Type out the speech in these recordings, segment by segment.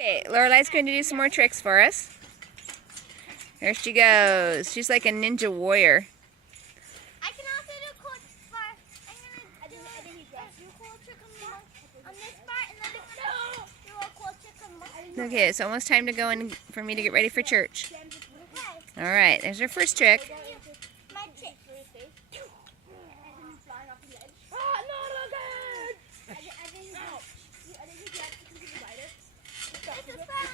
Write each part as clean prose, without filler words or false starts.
Okay, Lorelei's going to do some more tricks for us. There she goes. She's like a ninja warrior. I can also do a cool bar. I'm going to do a cool trick on this bar, and then do a cool trick on monkey. Okay, it's almost time to go in for me to get ready for church. Okay. All right, there's our first trick. My trick. This is fun.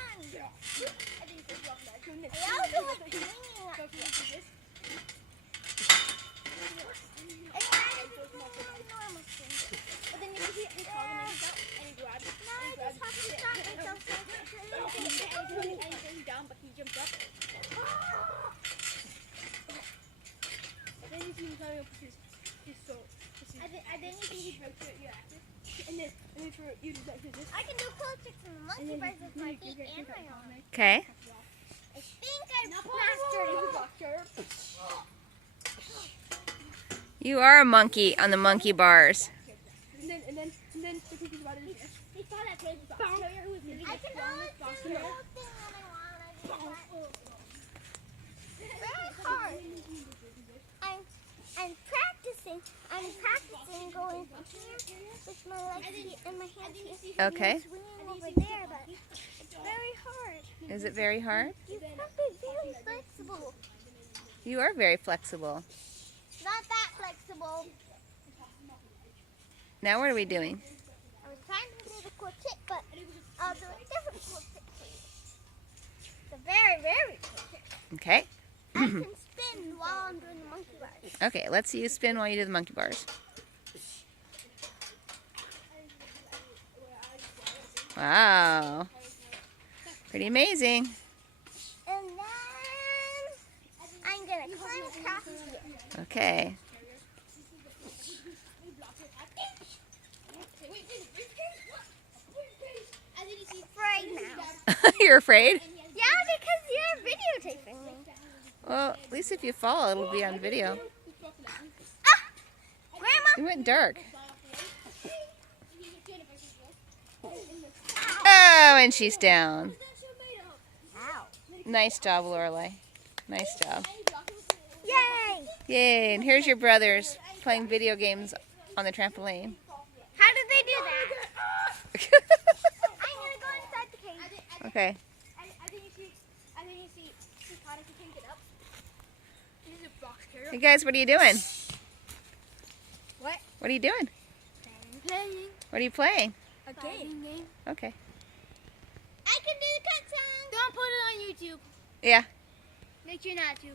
I also like cleaning up here. It's kind of a normal thing. But then you can hit the combinations out and you grab it. No, I just have to stop myself so I can Anything down, but he jumped up. Then you see him coming up with his soul. I didn't think he broke through your active. And then for you to do this. I can do cool tricks on the monkey bars with my feet and my arms. Okay. I think I mastered it. You are a monkey on the monkey bars. And then the cookies about it. He thought I played the box. I can always do the whole thing when I want. Very hard. I'm practicing going here with my legs here and my hands here. Okay. Swinging over there, but it's very hard. Is it very hard? You have to be very flexible. You are very flexible. Not that flexible. Now what are we doing? I was trying to do the cool trick, but I'll do a different cool trick for you. It's a very, very cool trick. Okay. I can spin while I'm doing the monkey bars. Okay, let's see you spin while you do the monkey bars. Wow. Pretty amazing. And then I'm going to climb across here. Okay. Afraid now. You're afraid? Yeah, because you're videotaping me. Well, at least if you fall, it'll be on video. Ah! Grandma! It went dark. Oh, and she's down. Ow. Nice job, Lorelei. Nice job. Yay! Yay, and here's your brothers playing video games on the trampoline. How did they do that? I'm going to go inside the cage. Okay. I think you see Connor can get up. He's a box carrier. Hey guys, what are you doing? What? What are you doing? Playing What are you playing? a game. Okay. I can do the cut song. Don't put it on YouTube. Yeah. Make sure not to.